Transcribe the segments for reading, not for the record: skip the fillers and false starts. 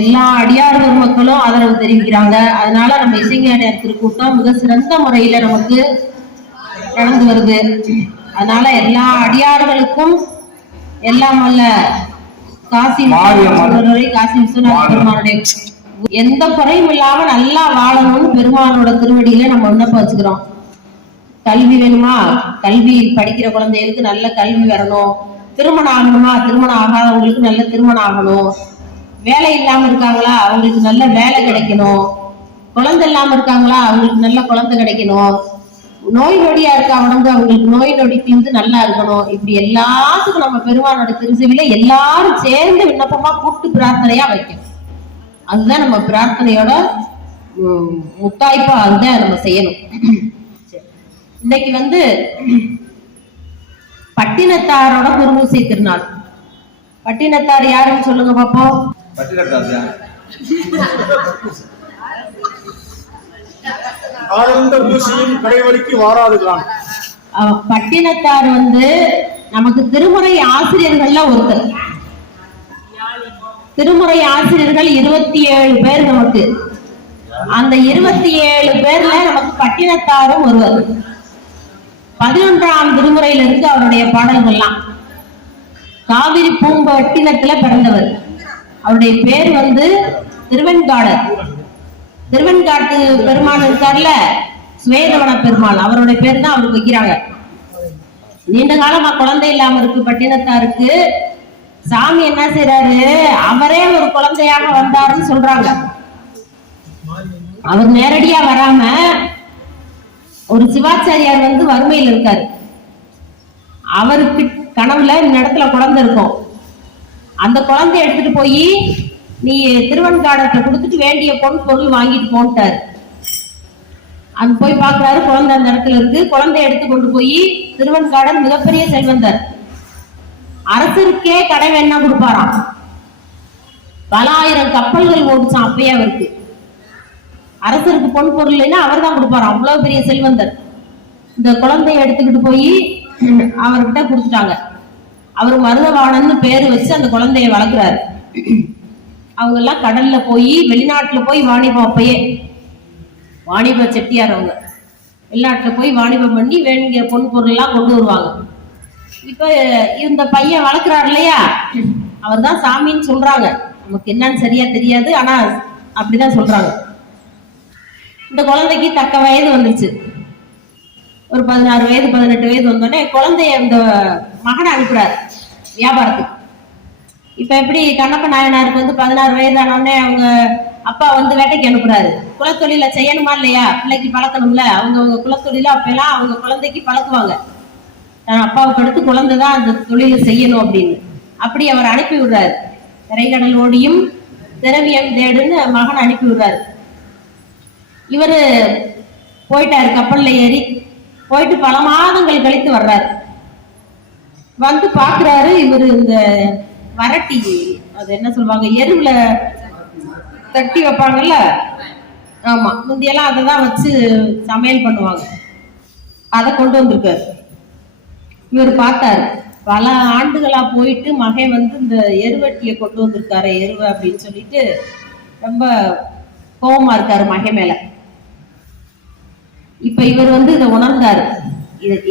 எல்லா அடியார் பெருமக்களும் ஆதரவு தெரிவிக்கிறாங்க. அதனால நம்ம இசைஞானியார் திருக்கூட்டம் மிக சிறந்த முறையில நமக்கு நடந்து வருது. அதனால எல்லா அடியார்களுக்கும் எல்லாம் வல்ல காசி விஸ்வநாத பெருமானுடைய எந்த குறையும் இல்லாம நல்லா வாழணும்னு பெருமானோட திருவடியில நம்ம விண்ணப்பம் வச்சுக்கிறோம். கல்வி வேணுமா, கல்வி படிக்கிற குழந்தைகளுக்கு நல்ல கல்வி வரணும். திருமணம் ஆகணுமா, திருமணம் ஆகாதவங்களுக்கு நல்ல திருமணம் ஆகணும். வேலை இல்லாம இருக்காங்களா, அவங்களுக்கு நல்ல வேலை கிடைக்கணும். குழந்தை இல்லாம இருக்காங்களா, அவங்களுக்கு நல்ல குழந்தை கிடைக்கணும். நோய் நொடியா இருக்கா உடம்பு, அவங்களுக்கு நோய் நொடி தீர்ந்து நல்லா இருக்கணும். இப்படி எல்லாத்துக்கும் நம்ம பெருமானோட திருச்செவியில எல்லாரும் சேர்ந்து விண்ணப்பமா கூட்டு பிரார்த்தனையா வைக்கணும். அதுதான் நம்ம பிரார்த்தனையோட முத்தாய்ப்பா அதுதான் நம்ம செய்யணும். இன்னைக்கு பட்டினத்தாரோட குருபூசை திருநாள். பட்டினத்தார் யாருன்னு சொல்லுங்க பாப்போம். பட்டினத்தார் நமக்கு திருமுறை ஆசிரியர்கள்ல ஒருத்தர். திருமுறை ஆசிரியர்கள் 27 பேர் நமக்கு. அந்த 27 பேர்ல நமக்கு பட்டினத்தாரும் ஒருவர். 11ஆம் திருமுறையில இருக்கு அவருடைய பாடல்கள்லாம். காவிரி பூம்பட்டினத்துல பிறந்தவர். அவருடைய பேர் திருவெண்காடர். திருவெண்காட்டு பெருமாள் இருக்கார்ல, சுவேதவன பெருமாள், அவருடைய பேர் தான் அவருக்கு வைக்கிறாங்க. நீண்ட காலமா குழந்தை இல்லாம இருக்கு பட்டினத்தாருக்கு. சாமி என்ன செய்யறாரு, அவரே ஒரு குழந்தையாக வந்தாருன்னு சொல்றாங்க. அவர் நேரடியா வராம ஒரு சிவாச்சாரியார் வறுமையில் இருக்காரு. அவருக்கு கனவுல இந்த இடத்துல குழந்தை இருக்கும். அந்த குழந்தைய எடுத்துட்டு போய் நீ திருவெண்காடத்தை கொடுத்துட்டு வேண்டிய பொருள் வாங்கிட்டு போன்ட்டாரு. அங்க போய் பாக்குறாரு, குழந்தை அந்த இடத்துல இருக்கு. குழந்தைய எடுத்து கொண்டு போய் திருவெண்காடன் மிகப்பெரிய செல்வந்தர், அரசருக்கே கடை வேணா கொடுப்பாராம். பல ஆயிரம் கப்பல்கள் ஓடிச்சான் அப்பயே அவருக்கு. அரசருக்கு பொன் பொருள் இல்லைன்னா அவர் தான் கொடுப்பாராம், அவ்வளவு பெரிய செல்வந்தர். இந்த குழந்தைய எடுத்துக்கிட்டு போய் அவர்கிட்ட கொடுத்துட்டாங்க. அவர் மருதவாணன்னு பேரு வச்சு அந்த குழந்தைய வளர்க்குறாரு. அவங்க எல்லாம் கடல்ல போய் வெளிநாட்டுல போய் வாணிபம், அப்பயே வாணிப செட்டியார் அவங்க வெளிநாட்டுல போய் வாணிபம் பண்ணி வேண்டிய பொன் பொருள் எல்லாம் கொண்டு வருவாங்க. இப்ப இந்த பையன் வளர்க்குறாரு இல்லையா, அவர் தான் சாமின்னு சொல்றாங்க. நமக்கு என்னன்னு சரியா தெரியாது, ஆனா அப்படிதான் சொல்றாங்க. இந்த குழந்தைக்கு தக்க வயது வந்துருச்சு. ஒரு 16 வயது 18 வயது வந்தோடனே குழந்தைய இந்த மகனை அனுப்புறாரு வியாபாரத்துக்கு. இப்ப எப்படி கண்ணப்ப நாயனாருக்கு 16 வயதானோடனே அவங்க அப்பா வேட்டைக்கு அனுப்புறாரு. குலத்தொழில செய்யணுமா இல்லையா, பிள்ளைக்கு பழக்கணும்ல. அவங்க குலத்தொழில அப்பெல்லாம் அவங்க குழந்தைக்கு பழக்குவாங்க. தன் அப்பாவுக்கு அடுத்து குழந்தைதான் அந்த தொழிலை செய்யணும் அப்படின்னு. அப்படி அவர் அனுப்பி விடுறாரு. திரைக்கடல் ஓடியும் திரவியம் தேடுன்னு மகன் அனுப்பி விடுறாரு. இவரு போயிட்டாரு, கப்பல்ல ஏறி போயிட்டு பல மாதங்கள் கழித்து வர்றாரு. பாக்குறாரு, இவரு இந்த வரட்டி, அது என்ன சொல்லுவாங்க, எருவுல தட்டி வைப்பாங்கல்ல, ஆமா, முந்தியெல்லாம் அதை தான் வச்சு சமையல் பண்ணுவாங்க. அதை கொண்டு வந்திருக்காரு. இவர் பார்த்தாரு, பல ஆண்டுகளா போயிட்டு மகன் இந்த எருவட்டியை கொண்டு வந்திருக்காரு, எருவை அப்படின்னு சொல்லிட்டு ரொம்ப கோபமா இருக்காரு மகன் மேல. இப்ப இவர் இதை உணர்ந்தாரு.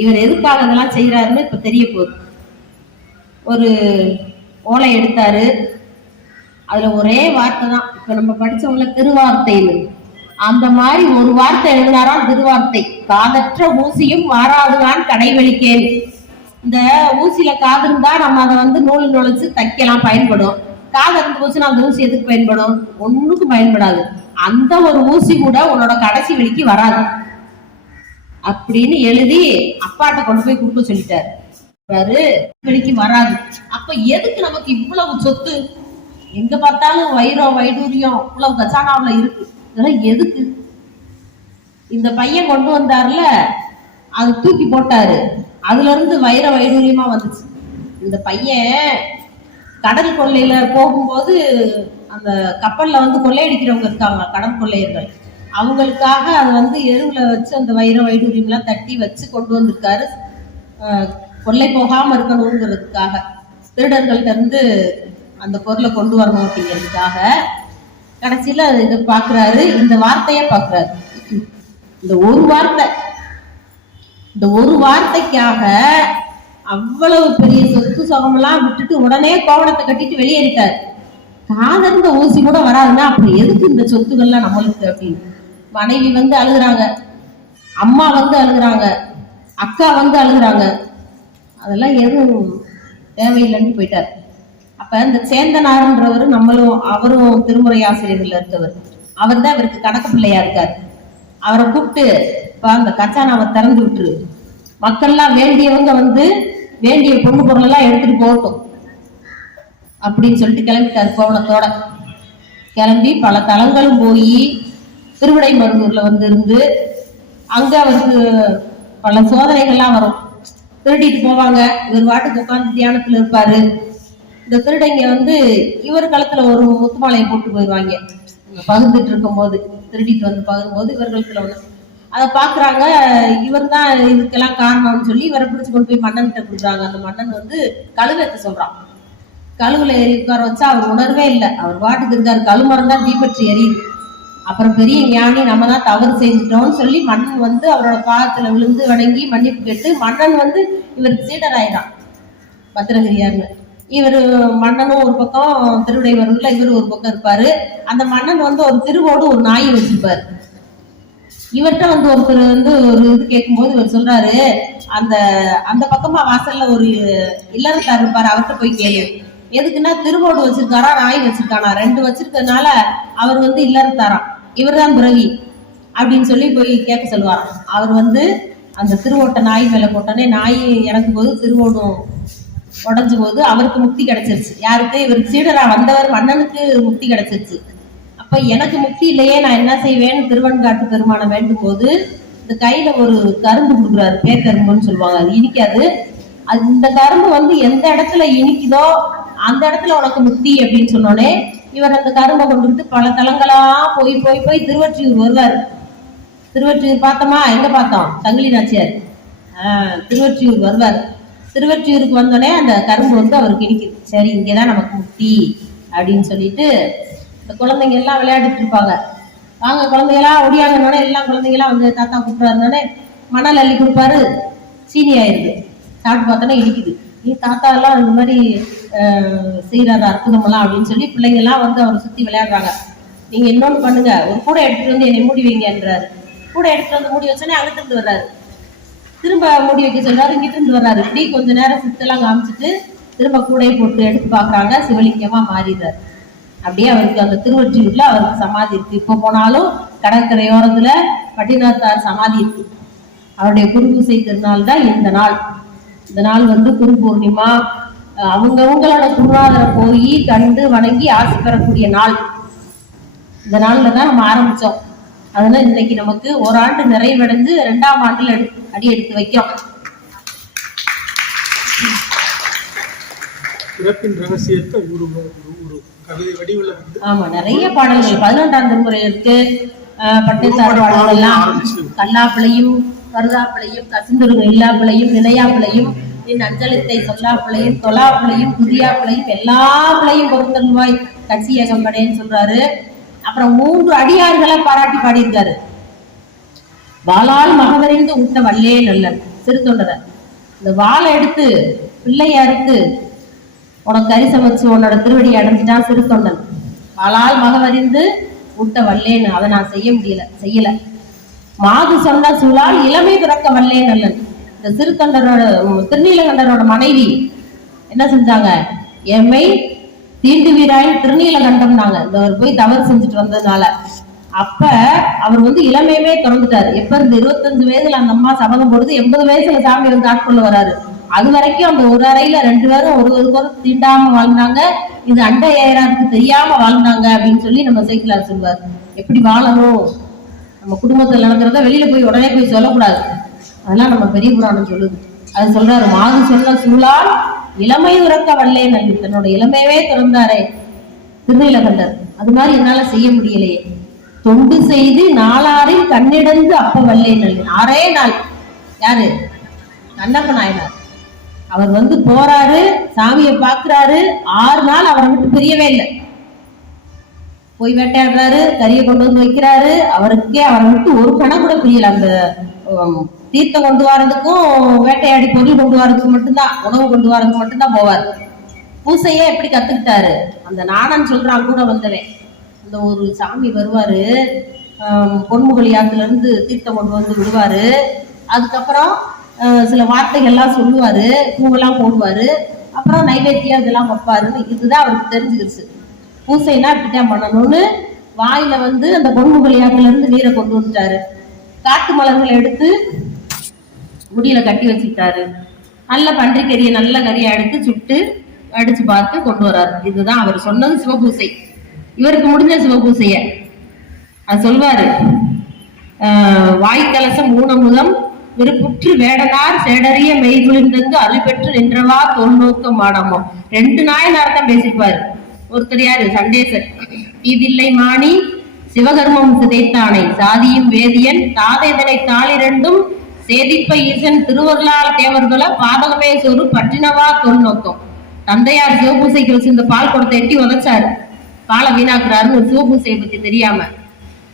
இவர் எதுக்காக இதெல்லாம் செய்யறாருன்னு இப்ப தெரிய போகுது. ஒரு ஓலை எடுத்தாரு. அதுல ஒரே வார்த்தை தான், இப்ப நம்ம படிச்சவங்கள திருவார்த்தைன்னு, அந்த மாதிரி ஒரு வார்த்தை எழுதினாராம். திருவார்த்தை, காதற்ற ஊசியும் மாறாதுதான் கடைவெளிக்கேன். இந்த ஊசியில காது இருந்தா நம்ம அதை நூல் நுழைச்சு தைக்கலாம், பயன்படும். காது இருந்து போச்சுன்னா அந்த ஊசி எதுக்கு பயன்படும்? ஒண்ணுக்கும் பயன்படாது. அந்த ஒரு ஊசி கூட உன்னோட கடைசி வெளிக்கு வராது அப்படின்னு எழுதி அப்பாட்ட கொண்டு போய் கொடுக்க சொல்லிட்டாரு. வெளிக்கு வராது. அப்ப எதுக்கு நமக்கு இவ்வளவு சொத்து? எங்க பார்த்தாலும் வைரம் வைடூரியம் இவ்வளவு கச்சானாவுல இருக்கு. இதெல்லாம் எதுக்கு? இந்த பையன் கொண்டு வந்தாருல, அது தூக்கி போட்டாரு. அதுல இருந்து வைர வைடூரியமா வந்துச்சு. இந்த பையன் கடல் கொள்ளையில போகும்போது அந்த கப்பல்ல கொள்ளையடிக்கிறவங்க இருக்காங்க, கடல் கொள்ளையர்கள். அவங்களுக்காக அது எருவுல வச்சு அந்த வைர வைடூரியம் எல்லாம் தட்டி வச்சு கொண்டு வந்திருக்காரு. கொள்ளை போகாம இருக்கணுங்கிறதுக்காக, திருடர்கள்ட்ட இருந்து அந்த பொருளை கொண்டு வரணும் அப்படிங்கிறதுக்காக கடைசியில இது பாக்குறாரு, இந்த வார்த்தைய பாக்குறாரு. இந்த ஒரு வார்த்தைக்காக அவ்வளவு பெரிய சொத்து சுகமெல்லாம் விட்டுட்டு உடனே கோவணத்தை கட்டிட்டு வெளியேறிட்டாரு. காதர்ந்த ஊசி கூட வராதுன்னா அப்புறம் எதுக்கு இந்த சொத்துக்கள்லாம் நம்மளுக்கு அப்படின்னு. மனைவி வந்து அழுகுறாங்க, அம்மா வந்து அழுகுறாங்க, அக்கா வந்து அழுகுறாங்க. அதெல்லாம் எதுவும் தேவையில்லைன்னு போயிட்டார். அப்ப இந்த சேந்தனார்ன்றவர் அவரும் திருமுறை ஆசிரியர்கள் இருக்கவர். அவர் தான் இவருக்கு கணக்கு பிள்ளையா இருக்கார். அவரை கூப்பிட்டு அந்த கச்சானாவை திறந்து விட்டுரு, மக்கள்லாம் வேண்டியவங்க வந்து வேண்டிய பொண்ணு பொருள் எல்லாம் எடுத்துட்டு போகட்டும் அப்படின்னு சொல்லிட்டு கிளம்பிட்டார். கோவணத்தோட கிளம்பி பல தலங்களும் போய் திருவிடை மருதூர்ல வந்து இருந்து அங்க அவருக்கு பல சோதனைகள்லாம் வரும். திருடிட்டு போவாங்க, இவர் வாட்டுக்கு உட்காந்து தியானத்துல இருப்பாரு. இந்த திருடைங்க வந்து இவர் களத்துல ஒரு முத்துமாலையை போட்டு போயிடுவாங்க. பகிர்ந்துட்டு இருக்கும் போது திருடிட்டு வந்து பகிரும்போது இவர் களத்துல ஒண்ணு அதை பாக்குறாங்க. இவர் தான் இதுக்கெல்லாம் காரணம்னு சொல்லி இவரை பிடிச்சு கொண்டு போய் மன்னன்கிட்ட கொடுக்குறாங்க. அந்த மன்னன் வந்து கழுவேற்ற சொல்றான். கழுவுல ஏறி உட்கார வச்சா அவர் உணர்வே இல்லை, அவர் வாட்டுக்கு இருக்காரு. கழுமரம் தான் தீப்பற்றி எரியுது. அப்புறம் பெரிய ஞானி நம்ம தான் தவறு செய்துட்டோம்னு சொல்லி மன்னன் வந்து அவரோட பாதத்துல விழுந்து வணங்கி மன்னிப்பு கேட்டு மன்னன் வந்து இவருக்கு சீடர் ஆயிடான், பத்திரகிரியார்னு. இவர் மன்னனும் ஒரு பக்கம் திருவிடை வரும்ல, இவர் ஒரு பக்கம் இருப்பாரு. அந்த மன்னன் வந்து ஒரு திருவோடு ஒரு நாயை வச்சிருப்பாரு. இவர்கிட்ட வந்து ஒருத்தர் வந்து ஒரு இது கேட்கும்போது இவர் சொல்றாரு, அந்த அந்த பக்கமா வாசல்ல ஒரு இல்லறத்தார் இருப்பாரு, அவர்கிட்ட போய் கேளு. எதுக்குன்னா திருவோடு வச்சிருக்காரா நாய் வச்சிருக்கானா, 2 வச்சிருக்கிறதுனால அவர் வந்து இல்லறத்தாராம், இவர் தான் பிறவி அப்படின்னு சொல்லி போய் கேட்க சொல்லுவாராம். அவர் வந்து அந்த திருவோட்டை நாய் மேல போட்டோன்னே நாய் இறக்கும் போது திருவோடும் உடஞ்ச போது அவருக்கு முக்தி கிடைச்சிருச்சு. யாருக்கு? இவருக்கு சீடரா வந்தவர் மன்னனுக்கு முக்தி கிடைச்சிருச்சு. அப்ப எனக்கு முக்தி இல்லையே, நான் என்ன செய்வேன்னு திருவன்காட்டு பெருமானை வேண்டும் போது இந்த கையில ஒரு கரும்பு கொடுக்குறாரு, பேக்கரும்புன்னு சொல்லுவாங்க. அது இனிக்காது. அது இந்த கரும்பு வந்து எந்த இடத்துல இனிக்குதோ அந்த இடத்துல உனக்கு முக்தி அப்படின்னு சொன்னோடனே இவர் அந்த கரும்பை கொண்டுகிட்டு பல தலங்களா போய் போய் போய் திருவொற்றியூர் வருவார். திருவொற்றியூர் பார்த்தோமா? எங்க பார்த்தோம்? சங்கிலி நாச்சியார். திருவொற்றியூர் வருவார். திருவொற்றியூருக்கு வந்தோடனே அந்த கரும்பு வந்து அவருக்கு இனிக்குது. சரி, இங்கேதான் நமக்கு முக்தி அப்படின்னு சொல்லிட்டு இந்த குழந்தைங்க எல்லாம் விளையாடிட்டு இருப்பாங்க. வாங்க குழந்தைகளாம் ஒடியாங்கன்னோடனே எல்லாம் குழந்தைங்களாம் வந்து தாத்தா கூப்பிட்றாருனோடனே மணல் அள்ளி கொடுப்பாரு. சீனி ஆயிடுது. சாப்பிட்டு பார்த்தோன்னே இடிக்குது. நீ தாத்தா எல்லாம் இந்த மாதிரி செய்யறாரு அற்புதமெல்லாம் அப்படின்னு சொல்லி பிள்ளைங்க எல்லாம் வந்து அவரை சுத்தி விளையாடுறாங்க. நீங்க இன்னொன்னு பண்ணுங்க, ஒரு கூடை எடுத்துட்டு வந்து என்னை மூடி வைங்கன்றாரு. கூடை எடுத்துட்டு வந்து மூடி வச்சோன்னே அங்கிட்டு இருந்து வர்றாரு. திரும்ப மூடி வைக்க சொல்றாரு, இங்கிட்டு இருந்து வர்றாரு. இப்படி கொஞ்ச நேரம் சுத்தெல்லாம் காமிச்சிட்டு திரும்ப கூடையை போட்டு எடுத்து பாக்குறாங்க, சிவலிங்கமா மாறிடுறாரு. அப்படியே அவருக்கு அந்த திருவொற்றியூர்ல அவருக்கு சமாதி இருக்கு. இப்போ போனாலும் கடற்கரையோரத்துல பட்டினத்தார் சமாதி இருக்கு. அவருடைய குருபூசை திருநாள் தான் இந்த நாள். இந்த நாள் வந்து குரு பூர்ணிமா. அவங்களோட குருநாதரை போய் கண்டு வணங்கி ஆசை பெறக்கூடிய நாள். இந்த நாள்ல தான் நம்ம ஆரம்பிச்சோம். அதனால இன்னைக்கு நமக்கு ஒரு ஆண்டு நிறைவடைஞ்சு 2ஆம் ஆண்டுல அடி எடுத்து வைக்கும். ஆமா, நிறைய பாடல்கள் 11ஆம் திருமுறை இருக்கு. பட்டினத்தார் பாடல்கள் எல்லாம் கல்லாப்பிளையும் கருதாப்பிளையும் கசிந்துருங்க இல்லாப்பிளையும் நிலையாப்பிளையும் நின் அஞ்சலித்தை சொல்லாப்பிளையும் தொலாப்பிளையும் புதியாப்பிளையும் எல்லா பிள்ளையும் பொறுத்தல்வாய் கட்சியகம்படைன்னு சொல்றாரு. அப்புறம் 3 அடியார்களை பாராட்டி பாடியிருக்காரு. வாளால் மகவறிந்து ஊட்ட வல்லே நல்லன் சிறுத்தொண்டரை. இந்த வாழை எடுத்து பிள்ளைய அறுத்து உனக்கு கறி சமைச்சு உன்னோட திருவடியை அடைஞ்சிட்டான் சிறுத்தொண்டன். வாளால் மகவறிந்து ஊட்ட வல்லேன்னு அதை நான் செய்யல. மாது சொன்ன சூழால் இளமை பிறக்க வல்லே நல்லன். இந்த சிறுத்தொண்டரோட திருநீலகண்டரோட மனைவி என்ன செஞ்சாங்க? எம்மை தீண்டு வீராயின் திருநீலகண்டம்னாங்க. இந்த அவர் போய் தவறு செஞ்சுட்டு வந்ததுனால. அப்ப அவர் வந்து இளமையவே திறந்துட்டாரு. எப்ப இருந்து 25 வயதுல அந்த அம்மா சபதம் போடுது, 80 வயசுல சாமி வந்து ஆட்கொள்ள வராரு. அது வரைக்கும் அந்த ஒரு அறையில 2 பேரும் ஒருவருக்கொரு தீண்டாம வாழ்ந்தாங்க. இது அண்டை ஏறாருக்கு தெரியாம வாழ்ந்தாங்க அப்படின்னு சொல்லி நம்ம சேக்கிலார் சொல்வார். எப்படி வாழணும், நம்ம குடும்பத்தில் நடக்கிறத வெளியில போய் உடனே போய் சொல்லக்கூடாது. அதெல்லாம் நம்ம பெரிய புராணம் சொல்லுது. அது சொல்றாரு, மாது சொன்ன சூழால் இளமை உறக்க வல்லே நல்லு. தன்னோட இளமையவே திறந்தாரே திருநீலகண்டர். அது மாதிரி என்னால செய்ய முடியலையே. தொண்டு செய்து நாளாரில் கண்ணிடந்து அப்ப வல்லே நல்லு. 6 நாள். யாரு? கண்ணப்ப நாயனார். அவர் வந்து போறாரு, சாமியை பாக்குறாரு. 6 நாள் அவரை விட்டு பிரியவே இல்லை. போய் வேட்டையாடுறாரு, கறியை கொண்டு வந்து வைக்கிறாரு. அவரை விட்டு ஒரு கணம் கூட புரியல. அந்த தீர்த்தம் கொண்டு வரதுக்கும் வேட்டையாடி பொருள் கொண்டு வரதுக்கு மட்டும்தான், உணவு கொண்டு வரதுக்கு மட்டும்தான் போவார். பூசையே எப்படி கத்துக்கிட்டாரு? அந்த நாணன் சொல்றான் கூட வந்தவன், அந்த ஒரு சாமி வருவாரு, பொன்முகலி ஆத்துல இருந்து தீர்த்தம் கொண்டு வந்து விடுவாரு. அதுக்கப்புறம் சில வார்த்தைகள்லாம் சொல்லுவாரு, பூவெல்லாம் போடுவாரு, அப்புறம் நைவேத்தியம் இதெல்லாம் வைப்பாருன்னு. இதுதான் அவருக்கு தெரிஞ்சுக்கிடுச்சு, பூசைனா இப்படித்தான் பண்ணணும்னு. வாயில வந்து அந்த பொன்முகலி ஆத்துல இருந்து நீரை கொண்டு வந்துட்டாரு. காட்டு மலர்களை எடுத்து முடியில கட்டி வச்சுக்கிட்டாரு. நல்ல பன்றிக்கறியை நல்ல கறியை எடுத்து சுட்டு அடிச்சு பார்த்து கொண்டு வர்றாரு. இதுதான் அவர் சொன்னது சிவபூசை. இவருக்கு முடிஞ்ச சிவபூசைய அது சொல்வாரு. வாய்க்கலசம் ஊனமுதம் விருப்புற்று வேடனார் சேடறிய மெய்குளிர்ந்தங்கு அருள் பெற்று நின்றவா தொல்நோக்க மாடமோ. 2 நாயனார் தான் பேசிப்பாரு. ஒருத்தர் யாரு? சண்டேசர். தீதில்லை மாணி சிவகர்மம் சிதைத்தானை சாதியும் வேதியன் தாதைதனை தாளிரண்டும் சேதிப்ப ஈசன் திருவருளால் தேவர்கள பாதகமே சொரு பற்றினவா தொல்நோக்கம். தந்தையார் சிவபூசைக்கு வச்சு இந்த பால் குடத்தை எட்டி உதச்சாரு, பாலை வீணாக்குறாருன்னு சிவபூசையை பத்தி தெரியாம.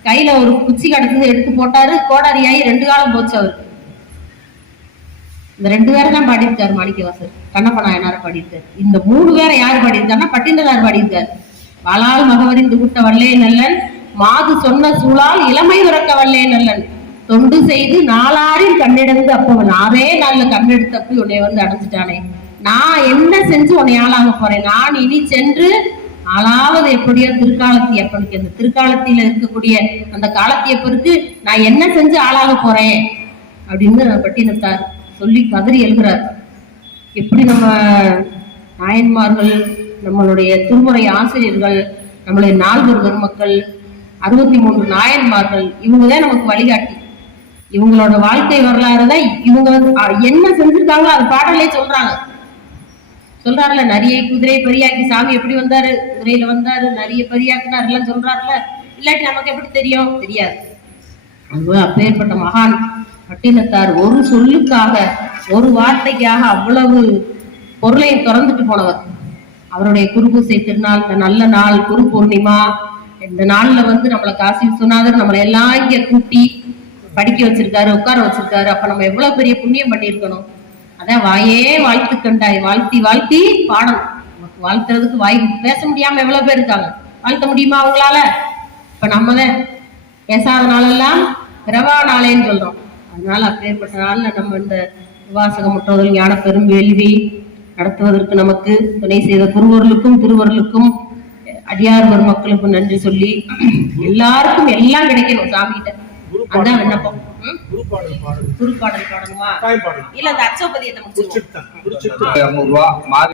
கையில ஒரு குச்சி கடத்தது எடுத்து போட்டாரு, கோடாரியாயி 2 காலம் போச்சு அவருக்கு. இந்த 2 பேரை தான் பாடியிருக்காரு மாணிக்கவாசர். கண்ணப்ப நாயனார் பாடியிருக்காரு. இந்த 3 பேரை யாரு பாடியிருக்காருன்னா பட்டினதார் பாடியிருக்காரு. வாளால் மகவரிந்து கூட்ட வல்லே நல்லன் மாது சொன்ன சூழால் இளமை உறக்க வல்லே நல்லன் தொண்டு செய்து நாளாரில் கண்ணெடுத்து அப்பவன் 6 நாள்ல கண்ணெடுத்தப்பி உன்னை வந்து அடைஞ்சிட்டானே, நான் என்ன செஞ்சு உன்னை ஆளாக போறேன்? நான் இனி சென்று ஆளாவது எப்படியோ திருக்காலத்தி எப்பனுக்கு, அந்த திருக்காலத்தில இருக்கக்கூடிய அந்த காலத்தியப்பருக்கு நான் என்ன செஞ்சு ஆளாக போறேன் அப்படின்னு பட்டினத்தார் சொல்லி கதறி எழுகிறார். எப்படி நம்ம நாயன்மார்கள், நம்மளுடைய திருமுறை ஆசிரியர்கள், நம்மளுடைய நால்வர் பெருமக்கள், 63 நாயன்மார்கள், இவங்கதான் நமக்கு வழிகாட்டி. இவங்களோட வாழ்க்கை வரலாறுதான் இவங்க வந்து என்ன செஞ்சிருக்காங்களோ அது பாடலே சொல்றாருல. நரியை குதிரை பெரியாக்கி சாமி எப்படி வந்தாரு? குதிரையில வந்தாரு, நரிய பெரியாக்குனார் எல்லாம் சொல்றாருல. இல்லாட்டி நமக்கு எப்படி தெரியும்? தெரியாது. அதுவும் அப்பேற்பட்ட மகான் பட்டினத்தார் ஒரு சொல்லுக்காக, ஒரு வார்த்தைக்காக அவ்வளவு பொருளை திறந்துட்டு போனவர். அவருடைய குருபூசை திருநாள், இந்த நல்ல நாள் குரு பூர்ணிமா, இந்த நாள்ல வந்து நம்மளை காசி விஸ்வநாதர் நம்மளை எல்லாம் இங்க கூட்டி படிக்க வச்சிருக்காரு, உட்கார வச்சிருக்காரு. அப்ப நம்ம எவ்வளவு பெரிய புண்ணியம் பண்ணியிருக்கணும். அதான் வாயே வாழ்த்து கண்டாய், வாழ்த்தி வாழ்த்தி பாடணும். நமக்கு வாழ்த்துறதுக்கு வாய் பேச முடியாம எவ்வளவு பேர் இருக்காங்க. வாழ்த்த முடியுமா அவங்களால? இப்ப நம்மதான் பேசாத நாளெல்லாம் பிறவா நாளேன்னு சொல்றோம். அதனால அப்பேற்பட்ட நாள்ல நம்ம இந்த வாசக முற்றோதல் ஞான பெரும் வேள்வி நடத்துவதற்கு நமக்கு துணை செய்த திருவருளுக்கும் அடியார் பெருமக்களுக்கும் நன்றி சொல்லி எல்லாருக்கும் எல்லாம் கிடைக்கணும் சாமி கிட்ட. அதான் விண்ணப்பம். குருப்பாடல் பாடணுமா? இல்ல அந்த அச்சோபதியத்தை முடிச்சிருக்கோம்.